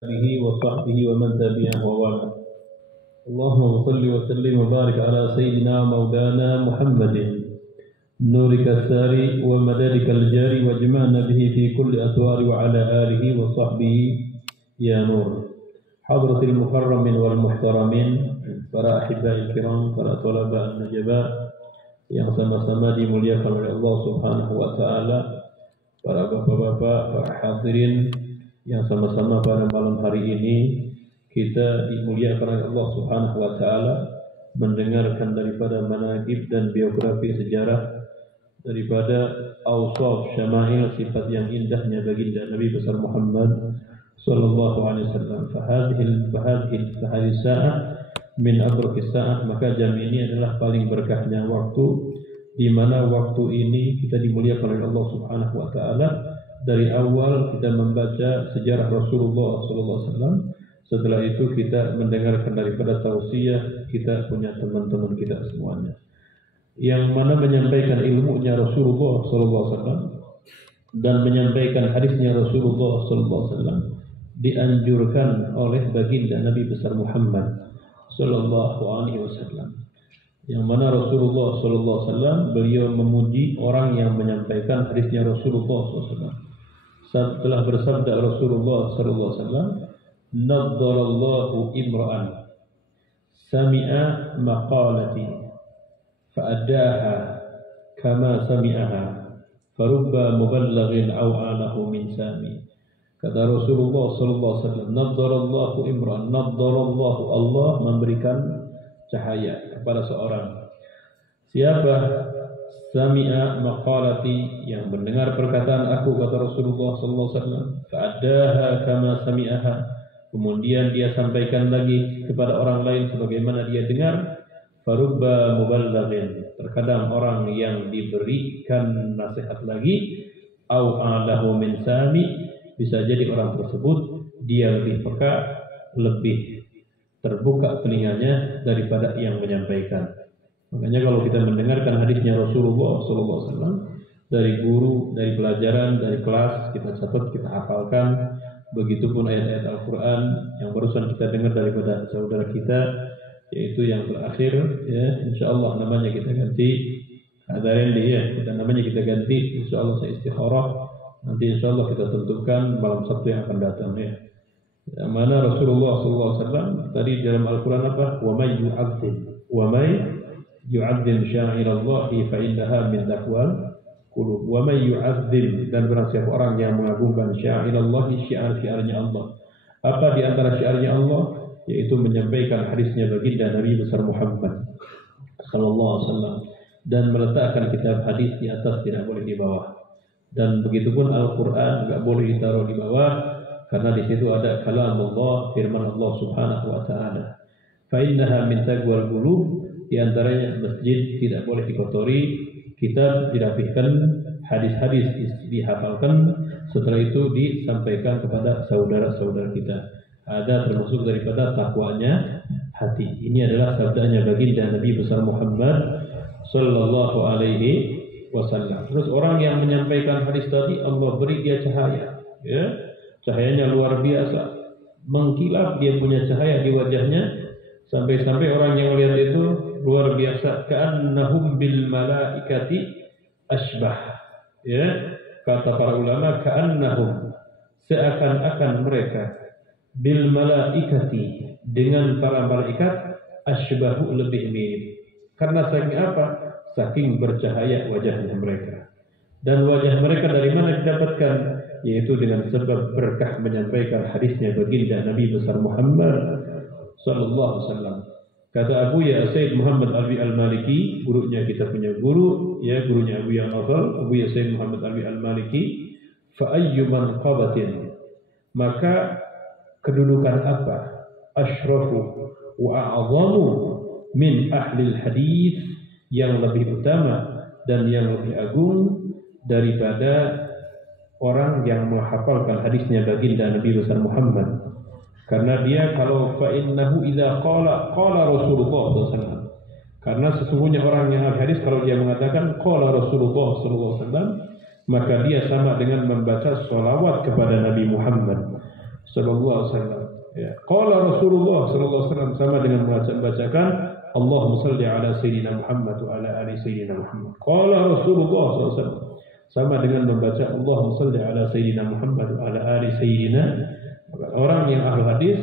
به وصحبه ومن تبعه ووالاه. اللهم صل وسلم وبارك على سيدنا مولانا محمد نورك الساري ومدارك الجاري واجمعنا به في كل أسوار وعلى آله وصحبه يا نور حضرة المكرمين والمحترمين para ahibbail kiram, para thalaba an-najaba yang sama-sama dimuliakan oleh Allah Subhanahu wa taala, para bapak-bapak, para hadirin yang sama-sama pada malam hari ini kita dimuliakan oleh Allah Subhanahu wa taala mendengarkan daripada manaqib dan biografi sejarah daripada awsaf syama'il, sifat yang indahnya baginda Nabi besar Muhammad sallallahu alaihi wasallam. Fahadhihi sa'ah min abraqis sa'ah, maka jam ini adalah paling berkahnya waktu, di mana waktu ini kita dimuliakan oleh Allah Subhanahu wa taala. Dari awal kita membaca sejarah Rasulullah sallallahu alaihi wasallam, setelah itu kita mendengarkan daripada tausiah kita punya teman-teman kita semuanya yang mana menyampaikan ilmunya Rasulullah sallallahu alaihi wasallam dan menyampaikan hadisnya Rasulullah sallallahu alaihi wasallam dianjurkan oleh baginda Nabi besar Muhammad sallallahu alaihi wasallam, yang mana Rasulullah sallallahu alaihi wasallam beliau memuji orang yang menyampaikan hadisnya Rasulullah sallallahu alaihi wasallam. Setelah bersabda Rasulullah sallallahu alaihi wasallam, "Naddarallahu imra'an sami'a maqalati fa'addaha kama sami'aha farubba muballighin aw alahu min sami." Kata Rasulullah sallallahu alaihi wasallam, "Naddarallahu imra'an." Naddarallahu, Allah memberikan cahaya kepada seorang. Siapa? Sami'a maqalati, yang mendengar perkataan aku, kata Rasulullah sallallahu alaihi wasallam, fa'addaha kama sami'aha, kemudian dia sampaikan lagi kepada orang lain sebagaimana dia dengar. Farubba muballighin, terkadang orang yang diberikan nasihat lagi, au alahu min sami, bisa jadi orang tersebut dia lebih peka, lebih terbuka telinganya daripada yang menyampaikan. Makanya kalau kita mendengarkan hadisnya Rasulullah SAW dari guru, dari pelajaran, dari kelas, kita catat, kita hafalkan. Begitupun ayat-ayat Al-Quran yang barusan kita dengar daripada saudara kita, yaitu yang terakhir, ya, insya Allah namanya kita ganti, hadirin ya, kita namanya kita ganti, insya Allah saya istikharah, nanti insya Allah kita tentukan malam Sabtu yang akan datang, ya. Yang mana Rasulullah SAW tadi dalam Al-Quran apa? Wa may yu'adzim sya'irallahi fa innaha min taqwal qulub. Wa may yu'adzim, dan barang siapa orang yang mengagungkan sya'irallahi, syiar-syiarnya Allah. Apa di antara syiarnya Allah? Yaitu menyampaikan hadisnya baginda Nabi besar Muhammad sallallahu alaihi wasallam dan meletakkan kitab hadis di atas, tidak boleh di bawah. Dan begitupun Al-Qur'an enggak boleh ditaruh di bawah, karena di situ ada kalam Allah, firman Allah Subhanahu wa taala. Fa innaha min taqwal qulub, di antaranya masjid tidak boleh dikotori, kitab dirapihkan, hadis-hadis dihafalkan, setelah itu disampaikan kepada saudara-saudara kita. Ada termasuk daripada takwanya hati. Ini adalah sabdanya baginda Nabi besar Muhammad sallallahu alaihi wasallam. Terus orang yang menyampaikan hadis tadi, Allah beri dia cahaya, ya. Cahayanya luar biasa, mengkilap, dia punya cahaya di wajahnya, sampai-sampai orang yang melihat itu luar biasa. Ka'annahum bil malaikati asbah, ya, kata para ulama, ka'annahum, seakan-akan mereka, bil malaikati, dengan para malaikat, asbahu, lebih mirip. Karena saking apa? Saking bercahaya wajahnya mereka. Dan wajah mereka dari mana didapatkan? Yaitu dengan sebab berkah menyampaikan hadisnya baginda Nabi besar Muhammad sallallahu alaihi wasallam. Kata Abu Ya Said Muhammad Alwi Al-Maliki, gurunya kita punya guru, ya, gurunya Abu yang hafal, Abu Ya Said Muhammad Alwi Al-Maliki, fa ayyu manqabatin, maka kedudukan apa, asyrafu wa a'zamu min ahli hadis, yang lebih utama dan yang lebih agung daripada orang yang menghafalkan hadisnya baginda Nabi besar Muhammad. Karena dia, kalau fa innahu idza qala Rasulullah SAW, karena sesungguhnya orang yang hadis kalau dia mengatakan qala Rasulullah SAW, maka dia sama dengan membaca sholawat kepada Nabi Muhammad sallallahu alaihi wasallam. Ya, qala Rasulullah sallallahu alaihi wasallam sama dengan membacakan Allahumma shalli ala sayyidina Muhammad wa ala ali sayyidina Muhammad. Qala Rasulullah sallallahu alaihi wasallam sama dengan membaca Allahumma shalli ala sayyidina Muhammad wa ala ali sayyidina. Orang yang ahli hadis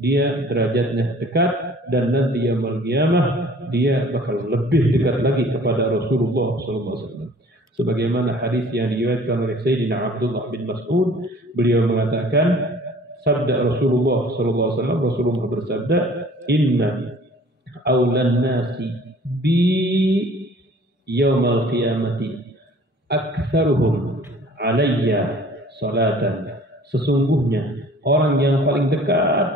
dia derajatnya dekat dan nanti yaumul qiyamah dia bakal lebih dekat lagi kepada Rasulullah sallallahu alaihi wasallam. Sebagaimana hadis yang diriwayatkan oleh Sayyidina Abdullah bin Mas'ud, beliau mengatakan sabda Rasulullah sallallahu alaihi wasallam, Rasulullah bersabda, "Inna aulan nasi bi yaumil qiyamati aktsaruhum alayya salatan." Sesungguhnya orang yang paling dekat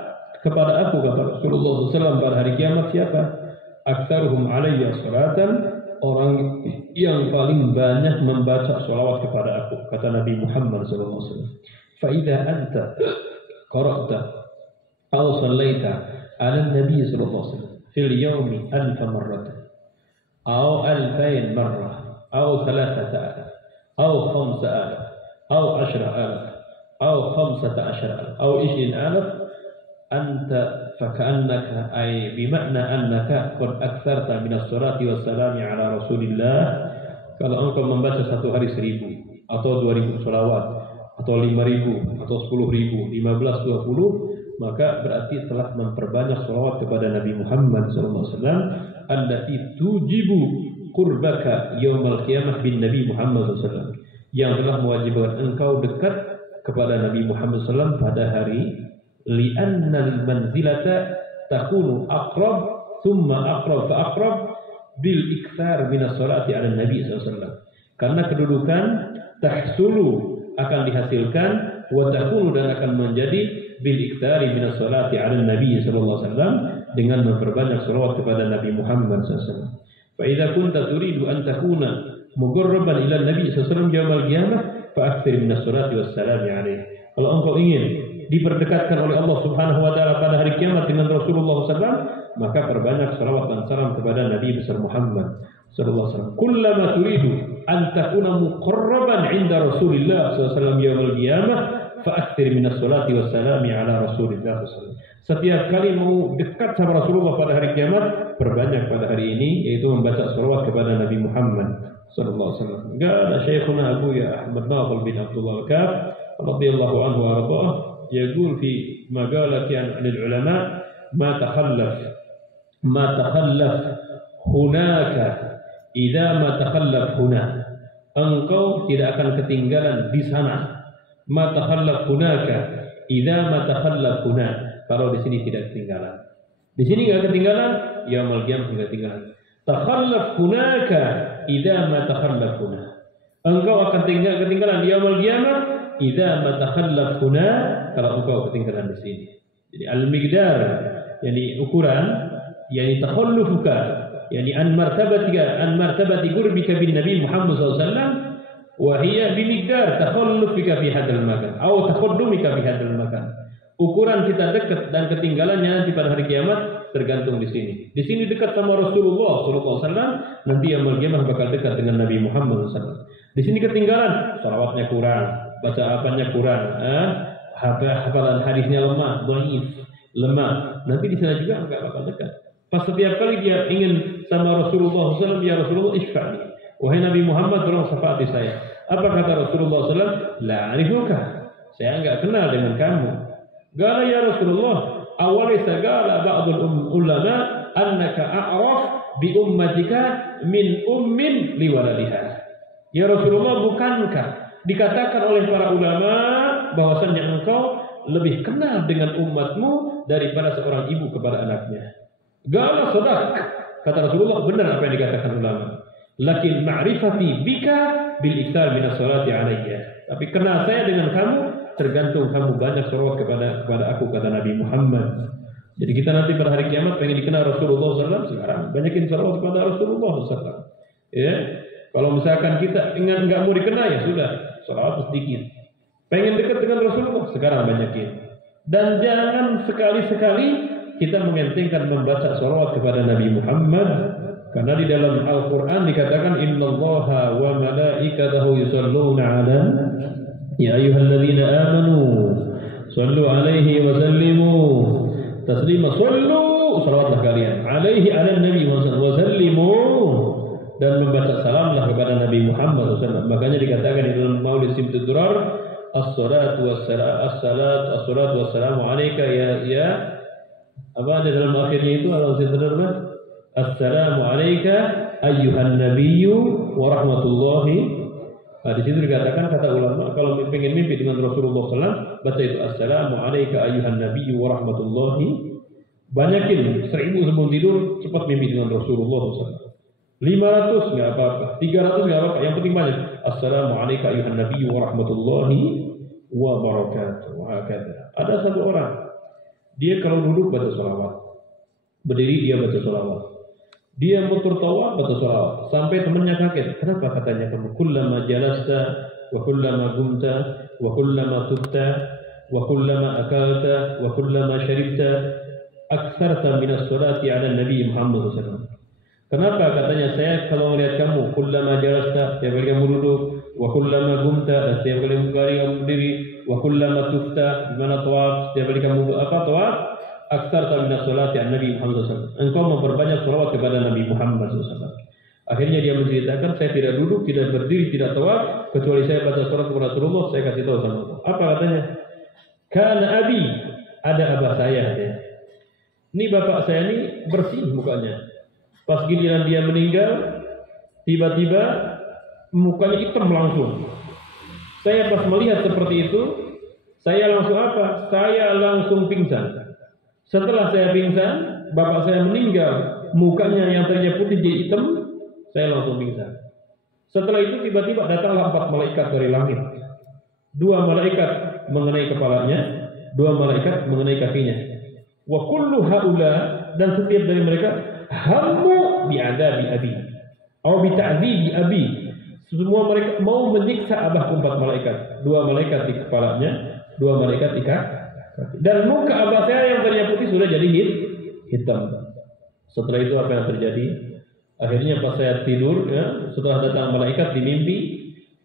kepada aku, kata Rasulullah SAW pada hari kiamat siapa? Aktsaruhum alayya salatan, orang yang paling banyak membaca salawat kepada aku, kata Nabi Muhammad SAW. Fa idza anta qara'ta aw sallaita 'ala an-nabi sallallahu alaihi wasallam fil yawmi 1000 marratan aw 2000 marrah aw 3000 aw 5000 aw 10000 aw 15000 aw 20000 anta faka'annaka ay bima'na annaka qad aktsarta min as-salati was-salami ala Rasulillah. Kalau engkau membaca satu hari 1000 atau 2000 salawat atau 5000 atau 10000, 15, 20, maka berarti telah memperbanyak salawat kepada Nabi Muhammad sallallahu alaihi wasallam allati tujibu qurbaka yaumil qiyamah bin Nabi Muhammad sallallahu alaihi wasallam, yang telah mewajibkan engkau dekat kepada Nabi Muhammad sallallahu alaihi wasallam pada hari li'annal manzilata takunu aqrab thumma aqrab fa aqrab bil iktsar min as-salati 'ala nabi sallallahu alaihi wasallam. Karena kedudukan tahsulu akan dihasilkan wa takunu dan akan menjadi bil iktsari min as-salati 'ala nabi sallallahu alaihi wasallam dengan memperbanyak selawat kepada Nabi Muhammad sallallahu alaihi wasallam. Fa idza kunta turidu an takuna muqarraban ila nabi sallallahu alaihi wasallam yaumil qiyamah fa aktsir min as-salati was-salami 'alaihi. Kalau engkau ingin diperdekatkan oleh Allah Subhanahu wa taala pada hari kiamat dengan Rasulullah SAW, maka perbanyak salawat dan salam kepada Nabi besar Muhammad sallallahu alaihi wasallam. Kullama turidu an takuna muqarraban 'inda Rasulillah sallallahu alaihi wasallam yaumil qiyamah fa aktsir min as-salati was-salami 'ala Rasulillah sallallahu alaihi wasallam. Setiap kali mau dekat sama Rasulullah pada hari kiamat, perbanyak pada hari ini yaitu membaca salawat kepada Nabi Muhammad sallallahu alaihi wasallam. Qala Syekhuna Abu Ya Ahmad Nawfal bin Abdullah Al-Kaf radhiyallahu anhu wa arda'ah يقول في مقالة عن العلماء ما تخلف هناك إذا ما تخلف هنا. Engkau tidak akan ketinggalan di sana. Ma takhallaf hunaka idza ma takhallaf huna. Kalau di sini tidak ketinggalan. Di sini enggak ketinggalan, yaumul qiyamah enggak ketinggalan. Takhallaf hunaka idza ma takhallaf huna. Engkau akan ketinggalan di yaumul qiyamah idza ma takhallaf huna, kalau engkau ketinggalan di sini. Jadi al-miqdar, yani ukuran, yani takhallufuka, yani an martabati qurbika bin Nabi Muhammad sallallahu alaihi wasallam wa hiya bi miqdar takhallufika fi hadzal makan atau taqaddumika fi hadzal makan. Ukuran kita dekat dan ketinggalannya nanti pada hari kiamat tergantung di sini. Di sini dekat sama Rasulullah sallallahu alaihi wasallam, nanti yaumul qiyamah bakal dekat dengan Nabi Muhammad sallallahu alaihi wasallam. Di sini ketinggalan, salawatnya kurang, baca apanya kurang, hafalan hadisnya lemah, lemah. Nanti di sana juga enggak bakal dekat. Pas setiap kali dia ingin sama Rasulullah SAW, ya Rasulullah isfa'ni, wahai Nabi Muhammad tolong syafaati saya. Apa kata Rasulullah SAW? La arifuka, saya enggak kenal dengan kamu. Qala ya Rasulullah, awalisa qala ba'dul ulama annaka a'raf bi ummatika min ummin li waladiha. Ya Rasulullah, bukankah dikatakan oleh para ulama bahwasannya engkau lebih kenal dengan umatmu daripada seorang ibu kepada anaknya? Qala sadaq, kata Rasulullah, benar apa yang dikatakan ulama. Lakin ma'rifati bika bil iktsar min as-salati alayya. Tapi kenal saya dengan kamu tergantung kamu banyak salawat kepada aku, kata Nabi Muhammad. Jadi kita nanti pada hari kiamat pengen dikenal Rasulullah SAW, sekarang banyakin salawat kepada Rasulullah SAW. Ya, kalau misalkan kita ingat nggak mau dikenal, ya sudah, salawat sedikit. Pengen dekat dengan Rasulullah, sekarang banyakin. Dan jangan sekali-sekali kita mengentingkan membaca salawat kepada Nabi Muhammad, karena di dalam Al-Quran dikatakan innallaha wa malaikatahu yusalluna 'alan ya ayyuhalladzina amanu Sallu alaihi wa sallimu taslima. Sallu, salawatlah kalian alaihi ala Nabi Muhammad wa sallimu, dan membaca salamlah kepada Nabi Muhammad SAW. Makanya dikatakan di dalam Maulid Simtud Durar, as-salatu wassalamu alaika ya apa ada dalam akhirnya itu assalamu alaika ayyuhan nabiyyu wa rahmatullahi. Nah, di situ dikatakan, kata ulama, kalau pengen mimpi dengan Rasulullah SAW, baca itu assalamu alaika ayyuhan nabiyyu wa rahmatullahi. Banyakin 1000 sebelum tidur, cepat mimpi dengan Rasulullah SAW. 500 nggak apa-apa, 300 nggak apa-apa, yang penting banyak. Assalamu alaika ayyuhan nabiyyu wa rahmatullahi wa barakatuh. Ada satu orang, dia kalau duduk baca sholawat, berdiri dia baca sholawat, dia motor tawaf baca sholawat, sampai temannya kaget. Kenapa? Katanya, kamu kullama jalasta wa kullama gumta wa kullama tubta wa kullama akalta wa kullama syaribta aktsarta min as-salati 'ala Nabi Muhammad SAW. Kenapa? Katanya, saya kalau melihat kamu kullama jalasta, setiap kali kamu duduk, wa kullama gumta, setiap kali kamu berdiri, wa kullama tufta, di mana tawaf, setiap kali kamu tawaf, aktsarta min as-salati 'ala Nabi Muhammad SAW. Engkau memperbanyak selawat kepada Nabi Muhammad SAW. Akhirnya dia menceritakan, saya tidak duduk, tidak berdiri, tidak tawaf, kecuali saya baca salat kepada Rasulullah. Saya kasih tahu sama Allah. Apa katanya? Kana abi, ada abah saya. Ini bapak saya ini bersih mukanya. Pas giliran dia meninggal, tiba-tiba mukanya hitam langsung. Saya pas melihat seperti itu, saya langsung apa? Saya langsung pingsan. Setelah saya pingsan, bapak saya meninggal, mukanya yang tadinya putih jadi hitam, saya langsung pingsan. Setelah itu tiba-tiba datanglah 4 malaikat dari langit. 2 malaikat mengenai kepalanya, 2 malaikat mengenai kakinya. Wa kullu haula, dan setiap dari mereka hammu bi'adabi abi atau bi'ta'dzibi abi. Semua mereka mau menyiksa abahku. 4 malaikat, 2 malaikat di kepalanya, 2 malaikat di kaki. Dan muka abah saya yang tadinya putih sudah jadi hitam. Setelah itu apa yang terjadi? Akhirnya pas saya tidur, ya, setelah datang malaikat di mimpi,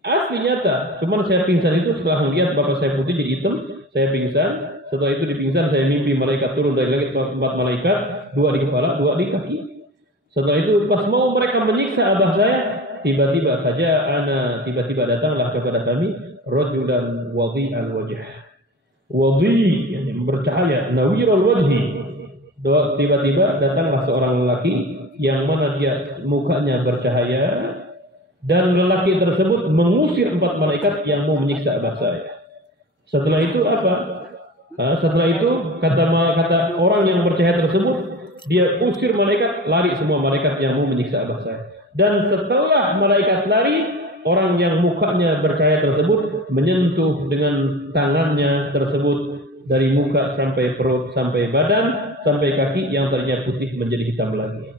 asli nyata. Cuman saya pingsan itu setelah melihat bapak saya putih jadi hitam, saya pingsan. Setelah itu dipingsan, saya mimpi malaikat turun dari langit, 4 malaikat, 2 di kepala, 2 di kaki. Setelah itu pas mau mereka menyiksa abah saya, tiba-tiba datanglah kepada kami rajulan wadhi'al wajh. Wadhi, yang bercahaya, nawirul wajhi. Tiba-tiba datanglah seorang lelaki yang mana dia mukanya bercahaya, dan lelaki tersebut mengusir 4 malaikat yang mau menyiksa abah saya. Setelah itu apa? Setelah itu kata orang yang bercahaya tersebut, dia usir malaikat, lari semua malaikat yang mau menyiksa abah saya. Dan setelah malaikat lari, orang yang mukanya bercahaya tersebut menyentuh dengan tangannya tersebut dari muka sampai perut, sampai badan, sampai kaki yang tadinya putih menjadi hitam lagi.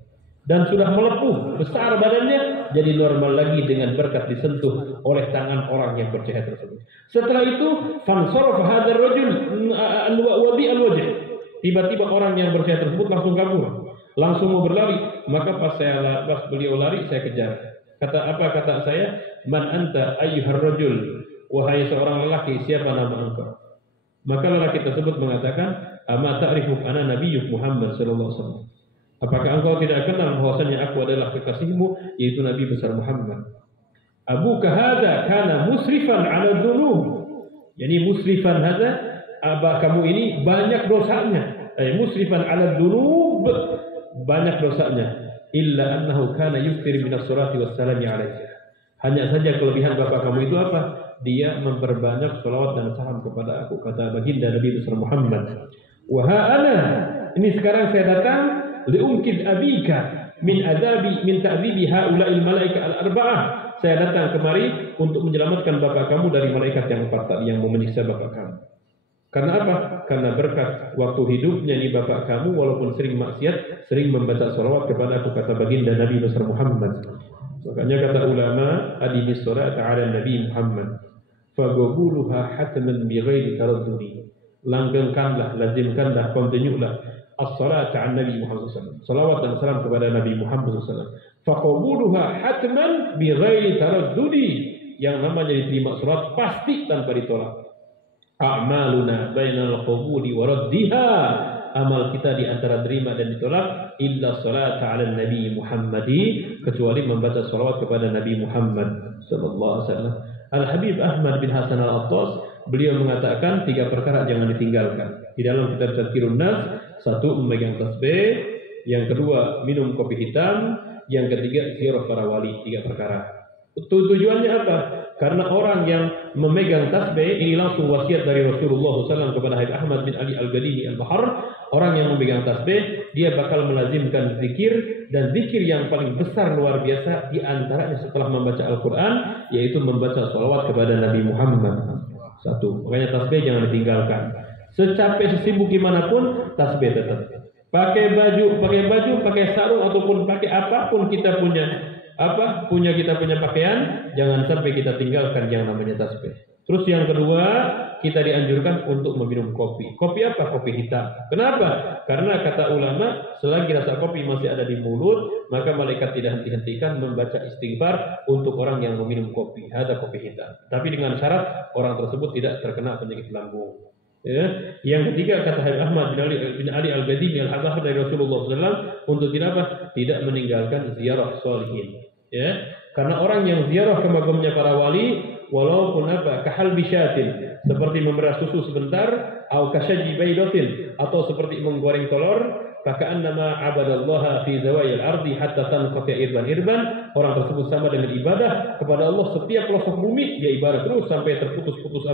Dan sudah melepuh besar badannya, jadi normal lagi dengan berkat disentuh oleh tangan orang yang bercahaya tersebut. Setelah itu, fansarafa hadzal rajul wabi al-wajh. Tiba-tiba orang yang bercahaya tersebut langsung kabur, langsung mau berlari. Maka pas beliau lari, saya kejar. Kata saya, man anta ayyuhar rajul, wahai seorang lelaki, siapa nama engkau? Maka lelaki tersebut mengatakan, ama ta'rifu ana nabiyyuk Muhammad sallallahu alaihi wasallam. Apakah engkau tidak kenal bahwasanya aku adalah kekasihmu, yaitu Nabi besar Muhammad? Abuka hadza kana musrifan 'ala dzunub. Yani musrifan hadza, abah kamu ini banyak dosanya. Musrifan 'ala dzunub, banyak dosanya. Illa annahu kana yukthir min as-salati was-salami 'alaika. Hanya saja kelebihan bapak kamu itu apa? Dia memperbanyak salawat dan salam kepada aku, kata baginda Nabi besar Muhammad. Wa ana, ini sekarang saya datang liungkid abika min ta'dzibi haula'il malaika al-arba'ah. Saya datang kemari untuk menyelamatkan bapak kamu dari malaikat yang 4 tadi yang mau menyiksa bapak kamu. Karena apa? Karena berkat waktu hidupnya di bapak kamu, walaupun sering maksiat, sering membaca salawat kepada aku, kata baginda Nabi besar Muhammad. Makanya kata ulama, adimis salat ala Nabi Muhammad, faghabuluha hatman bighairi taraddudi. Langgengkanlah, lazimkanlah, kontinulah as-salat ala Nabi Muhammad SAW. Salawat dan salam kepada Nabi Muhammad SAW. Faqabuluha hatman bighairi taraddudi. Yang namanya diterima salat pasti tanpa ditolak. a'maluna bainal qabuli wa raddiha, amal kita di antara terima dan ditolak, illa salata 'ala nabi Muhammadi, kecuali membaca salawat kepada Nabi Muhammad sallallahu alaihi wasallam. Al-Habib Ahmad bin Hasan Al-Attas, beliau mengatakan 3 perkara jangan ditinggalkan di dalam kitab Tadhkirun Nas. 1, memegang tasbih, yang kedua minum kopi hitam, yang ketiga ziarah para wali. 3 perkara. Tujuannya apa? Karena orang yang memegang tasbih ini langsung wasiat dari Rasulullah SAW kepada Habib Ahmad bin Ali Al-Ghadini Al-Bahar. Orang yang memegang tasbih, dia bakal melazimkan zikir, dan zikir yang paling besar luar biasa di antaranya setelah membaca Al-Quran, yaitu membaca salawat kepada Nabi Muhammad. 1. Makanya tasbih jangan ditinggalkan. Secapek sesibuk gimana pun, tasbih tetap. Pakai baju, pakai sarung ataupun pakai apapun kita punya pakaian, jangan sampai kita tinggalkan yang namanya tasbih. Terus yang kedua, kita dianjurkan untuk meminum kopi. Kopi apa? Kopi hitam. Kenapa? Karena kata ulama, selagi rasa kopi masih ada di mulut, maka malaikat tidak henti-hentikan membaca istighfar untuk orang yang meminum kopi. Ada kopi hitam. Tapi dengan syarat orang tersebut tidak terkena penyakit lambung. Ya. Yang ketiga, kata Habib Ahmad bin Ali Al-Ghadini Al-Bahar dari Rasulullah SAW, untuk tidak meninggalkan ziarah sholihin. Ya, karena orang yang ziarah ke makamnya para wali, walaupun kahal bisyatin, seperti memerah susu sebentar, atau kasyaji baidatin, atau seperti menggoreng telur, faka'annama abadallaha fi zawayil ardi hatta tanqati irban, orang tersebut sama dengan ibadah kepada Allah setiap pelosok bumi, dia ibadah terus sampai terputus-putus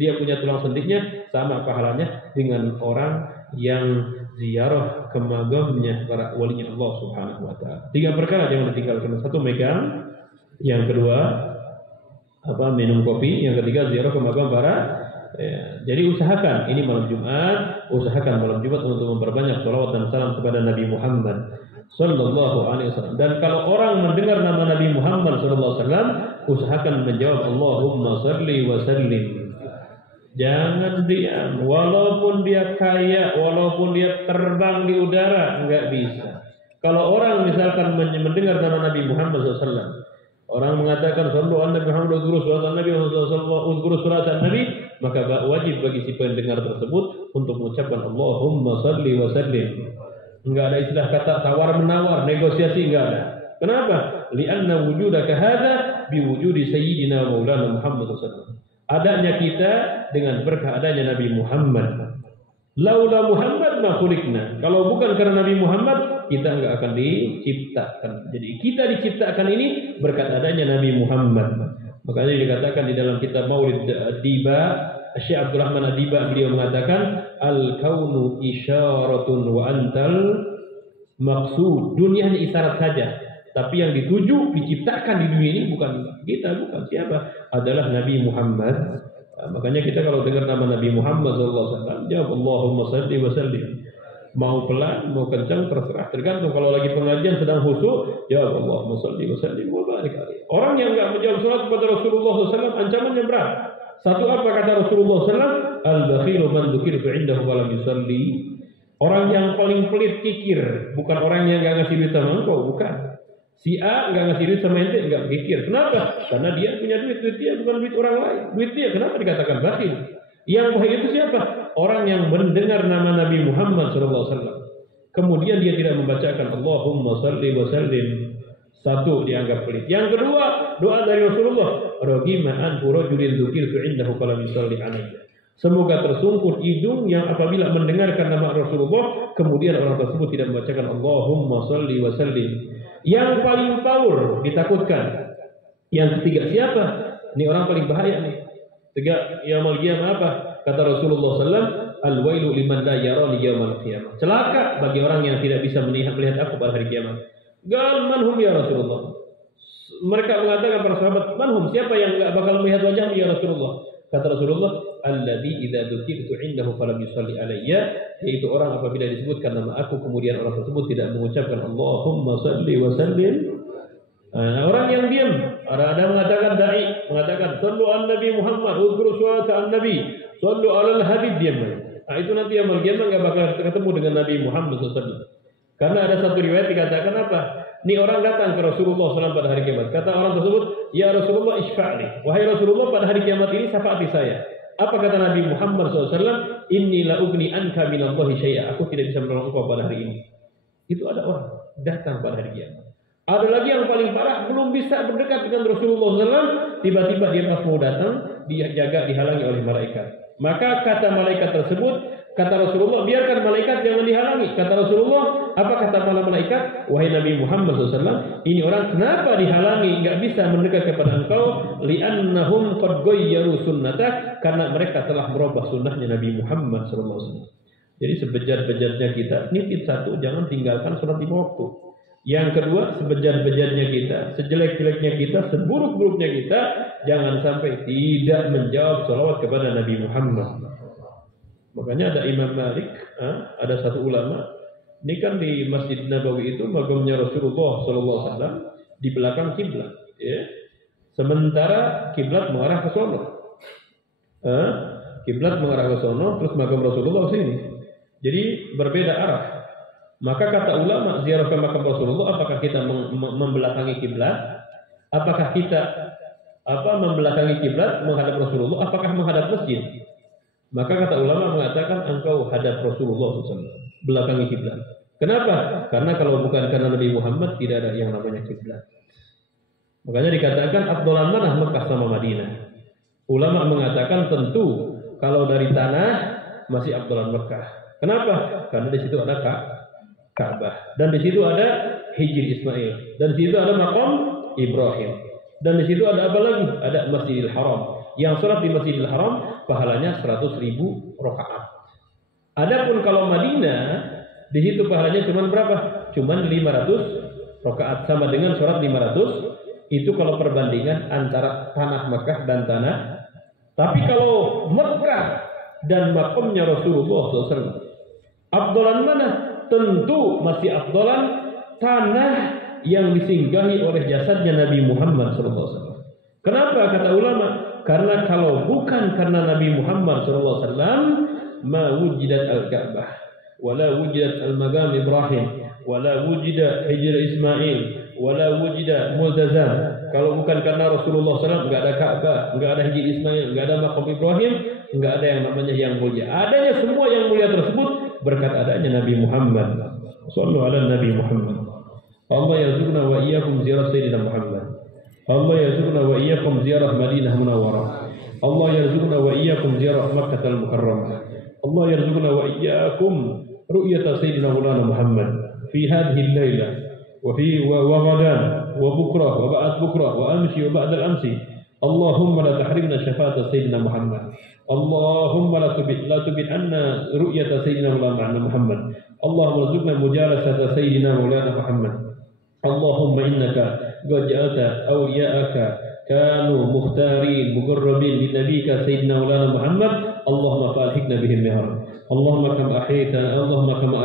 dia punya tulang sendinya, sama pahalanya dengan orang yang ziarah ke magamnya para walinya Allah Subhanahu wa taala. 3 perkara jangan ditinggalkan. 1, megang, yang kedua minum kopi, yang ketiga ziarah ke magam para. Jadi usahakan ini malam Jumat, untuk memperbanyak salawat dan salam kepada Nabi Muhammad sallallahu alaihi wasallam. Dan kalau orang mendengar nama Nabi Muhammad sallallahu alaihi wasallam, usahakan menjawab Allahumma shalli wa sallim. Jangan diam, walaupun dia kaya, walaupun dia terbang di udara, enggak bisa. Kalau orang misalkan mendengar nama Nabi Muhammad SAW, orang mengatakan sallu ala Nabi Muhammad uzkuru surat Nabi uzkuru surat Nabi, maka wajib bagi si pendengar tersebut untuk mengucapkan Allahumma shalli wa sallim. Enggak ada istilah kata tawar menawar, negosiasi, enggak ada. Kenapa? Li'anna wujudaka hadza biwujudi sayyidina Maulana Muhammad SAW. Adanya kita dengan berkah adanya Nabi Muhammad. Laula Muhammad ma khuliqna. Kalau bukan karena Nabi Muhammad, kita enggak akan diciptakan. Jadi kita diciptakan ini berkat adanya Nabi Muhammad. Makanya dikatakan di dalam kitab Maulid Diba, Syekh Abdul Rahman Ad-Diba, beliau mengatakan al-kaunu isyaratun wa antal maqsud. Dunia hanya isyarat saja. Tapi yang dituju diciptakan di dunia ini bukan kita, bukan siapa? Adalah Nabi Muhammad. Nah, makanya kita kalau dengar nama Nabi Muhammad SAW, jawab Allahumma shalli wa sallim. Mau pelan, mau kencang, terserah. Tergantung. Kalau lagi pengajian sedang khusyuk, jawab Allahumma shalli wa sallim wa barik alaihi. Orang yang enggak menjawab salat kepada Rasulullah SAW, ancamannya berat. 1, apa kata Rasulullah SAW? Al-bakhilu man dzukirtu indahu wa lam yusalli. Orang yang paling pelit kikir, bukan orang yang enggak ngasih duit sama engkau, bukan. Si A enggak ngasih duit sama ente, enggak pikir. Kenapa? Karena dia punya duit dia bukan duit orang lain. Duit dia, kenapa dikatakan bakhil? Yang bakhil itu siapa? Orang yang mendengar nama Nabi Muhammad SAW, kemudian dia tidak membacakan Allahumma shalli wa sallim. 1, dianggap pelit. Yang kedua, doa dari Rasulullah, ragima an rajulin dzukirtu indahu falam yusalli alaihi. Semoga tersungkur hidung yang apabila mendengarkan nama Rasulullah, kemudian orang tersebut tidak membacakan Allahumma shalli wa sallim. Yang paling power ditakutkan. Yang ketiga siapa? Ini orang paling bahaya nih. 3, yaumul qiyamah apa? Kata Rasulullah SAW, al-wailu liman la yara li yaumil qiyamah. Celaka bagi orang yang tidak bisa melihat aku pada hari kiamat. Gal manhum ya Rasulullah. Mereka mengatakan para sahabat, manhum, siapa yang enggak bakal melihat wajahmu ya Rasulullah? Kata Rasulullah, alladzi idza dzukirtu indahu falam yusalli alayya, yaitu orang apabila disebutkan nama aku kemudian orang tersebut tidak mengucapkan Allahumma shalli wa sallim. Orang yang diam, ada mengatakan dai, mengatakan sallu ala Nabi Muhammad, uzkuru surat an-nabi, sallu ala al-habib, diam. Itu nanti yaumul qiyamah enggak bakal ketemu dengan Nabi Muhammad SAW. Karena ada satu riwayat dikatakan apa? Ini orang datang ke Rasulullah SAW pada hari kiamat. Kata orang tersebut, ya Rasulullah isfa'li. Wahai Rasulullah, pada hari kiamat ini syafaati saya. Apa kata Nabi Muhammad SAW? Inni la ugni anka minallahi syai'a. Aku tidak bisa menolong engkau pada hari ini. Itu ada orang datang pada hari kiamat. Ada lagi yang paling parah, belum bisa berdekat dengan Rasulullah SAW. Tiba-tiba dia pas mau datang, dia jaga dihalangi oleh malaikat. Maka kata malaikat tersebut, kata Rasulullah, biarkan malaikat jangan dihalangi. Kata Rasulullah, apa kata para malaikat? Wahai Nabi Muhammad SAW, ini orang kenapa dihalangi, nggak bisa mendekat kepada engkau? Li'annahum qad ghayyaru sunnatak, karena mereka telah merubah sunnahnya Nabi Muhammad SAW. Jadi sebejat-bejatnya kita, nitip satu, jangan tinggalkan sholat 5 waktu. Yang kedua, sebejat-bejatnya kita, sejelek-jeleknya kita, seburuk-buruknya kita, jangan sampai tidak menjawab salawat kepada Nabi Muhammad. Makanya ada Imam Malik, ada satu ulama, ini kan di Masjid Nabawi itu makamnya Rasulullah SAW di belakang kiblat, ya. Sementara kiblat mengarah ke sono, kiblat mengarah ke sono, terus makam Rasulullah sini. Jadi berbeda arah. Maka kata ulama, ziarah ke makam Rasulullah, apakah kita membelakangi kiblat? Apakah kita membelakangi kiblat menghadap Rasulullah? Apakah menghadap masjid? Maka kata ulama mengatakan engkau hadap Rasulullah SAW, belakangi kiblat. Kenapa? Karena kalau bukan karena Nabi Muhammad tidak ada yang namanya kiblat. Makanya dikatakan afdalan mana Mekah sama Madinah. Ulama mengatakan tentu kalau dari tanah masih afdalan Mekah. Kenapa? Karena di situ ada Ka'bah, dan di situ ada Hijr Ismail, dan di situ ada Maqam Ibrahim, dan di situ ada apa lagi? Ada Masjidil Haram. Yang sholat di Masjidil Haram pahalanya 100.000 rakaat. Adapun kalau Madinah, di situ pahalanya cuma berapa? Cuma 500 rakaat, sama dengan sholat 500. Itu kalau perbandingan antara tanah Mekah dan tanah. Tapi kalau Mekah dan makamnya Rasulullah SAW, afdalan mana? Tentu masih afdalan tanah yang disinggahi oleh jasadnya Nabi Muhammad SAW. Kenapa kata ulama? Karena kalau bukan karena Nabi Muhammad SAW, ma wujidat al-Ka'bah, wala wujidat al-Maqam Ibrahim, wala wujidat Hijr Ismail, wala wujidat Multazam. Kalau bukan karena Rasulullah SAW, nggak ada Ka'bah, nggak ada Hijr Ismail, nggak ada Maqam Ibrahim, nggak ada yang namanya yang mulia. Adanya semua yang mulia tersebut berkat adanya Nabi Muhammad. Sallu ala Nabi Muhammad. Allah yarzuqna wa iyyakum ziyarah Sayyidina Muhammad. Allah yarzuqna wa iyyakum ziyarah Madinah Munawwarah. Allah yarzuqna wa iyyakum ziyarah Makkah al-Mukarramah. Allah yarzuqna wa iyyakum ru'yata Sayyidina Maulana Muhammad fi hadhihi al-lailah wa fi wa ghadan wa bukrah wa ba'd bukrah wa amsi wa ba'd al-amsi. Allahumma la tahrimna syafaata Sayyidina Muhammad. Allahumma la tubid anna ru'yata Sayyidina Maulana Muhammad. Allahumma rzuqna mujalasata Sayyidina Maulana Muhammad. Allahumma innaka qad ja'alta awliya'aka kanu mukhtarin muqarrabin li nabiyyika Sayyidina Maulana Muhammad. Allahumma fa'alhiqna bihim ya Rabb. اللهم كما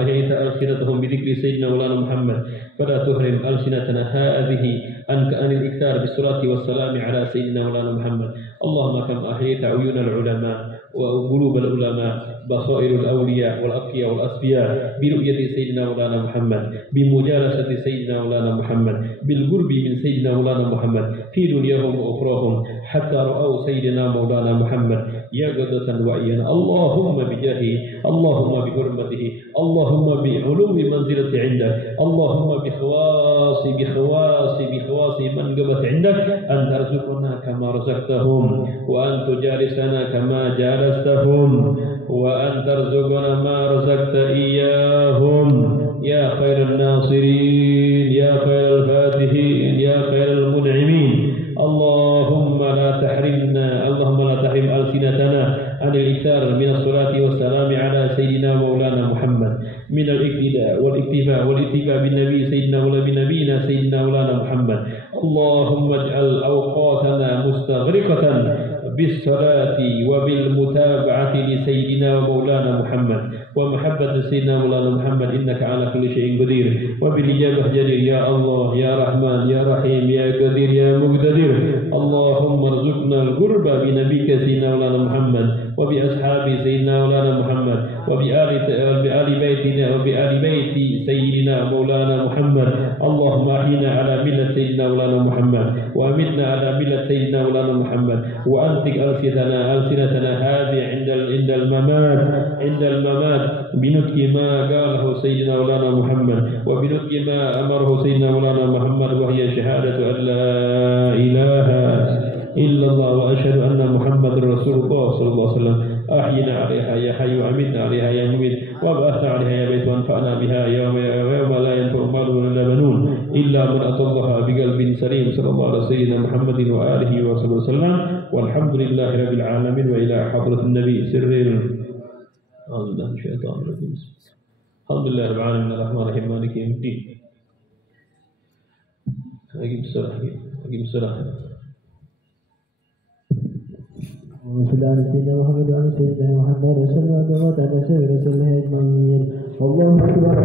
أحييت ألسنتهم بذكر سيدنا مولانا محمد فلا تحرم ألسنتنا هذه عن الإكثار بالصلاة والسلام على سيدنا مولانا محمد. اللهم كما أحييت عيون العلماء وقلوب العلماء بصائر الأولياء والأتقياء والأصفياء برؤية سيدنا مولانا محمد، بمجالسة سيدنا مولانا محمد، بالقرب من سيدنا مولانا محمد في دنياهم وأخراهم حتى رأوا سيدنا مولانا محمد يقظة وعيانا. اللهم بجاهه، اللهم بحرمته، اللهم بعلو منزلة عندك، اللهم بخواص من قبت عندك أن ترزقنا كما رزقتهم، وأن تجالسنا كما جالستهم، وأن ترزقنا ما رزقت إياهم يا خير الناصرين، يا خير الفاتحين، يا خير المنعمين. اللهم لا تحرم ألسنتنا عن الإكثار من الصلاة والسلام على سيدنا مولانا محمد، من الاقتداء والاكتفاء بالنبي بنبينا سيدنا مولانا محمد. اللهم اجعل أوقاتنا مستغرقة بالصلاة وبالمتابعة لسيدنا ومولانا محمد ومحبة سيدنا مولانا محمد، إنك على كل شيء قدير وبالإجابة جدير يا الله يا رحمن يا رحيم يا قدير يا مقتدر. اللهم ارزقنا القرب بنبيك سيدنا مولانا محمد وبأصحاب سيدنا مولانا محمد وبآل بيت سيدنا مولانا محمد. اللهم أحينا على ملة سيدنا مولانا محمد وأمتنا على ملة سيدنا مولانا محمد وأنطق ألسنتنا هذه عند الممات بنطق ما قاله سيدنا مولانا محمد وبنطق ما أمره سيدنا مولانا محمد وهي شهادة أن لا إله إلا الله وأشهد أن محمد رسول الله صلى الله عليه وسلم. أحينا عليها يا حي وأمتنا عليها يا مميت وابعثنا عليها يا بيت وانفعنا بها يوم لا ينفع مال ولا بنون إلا من أتى الله بقلب سليم. صلى الله على سيدنا محمد وآله وصحبه وسلم والحمد لله رب العالمين. وإلى حضرة النبي سر أعوذ بالله من الشيطان الرجيم. الحمد لله رب العالمين الرحمن الرحيم مالك يوم الدين. أقيم الصلاة. وصلى على سيدنا محمد وعلى سيدنا محمد وسلم كما تعالى سير رسول الله أجمعين. والله أكبر.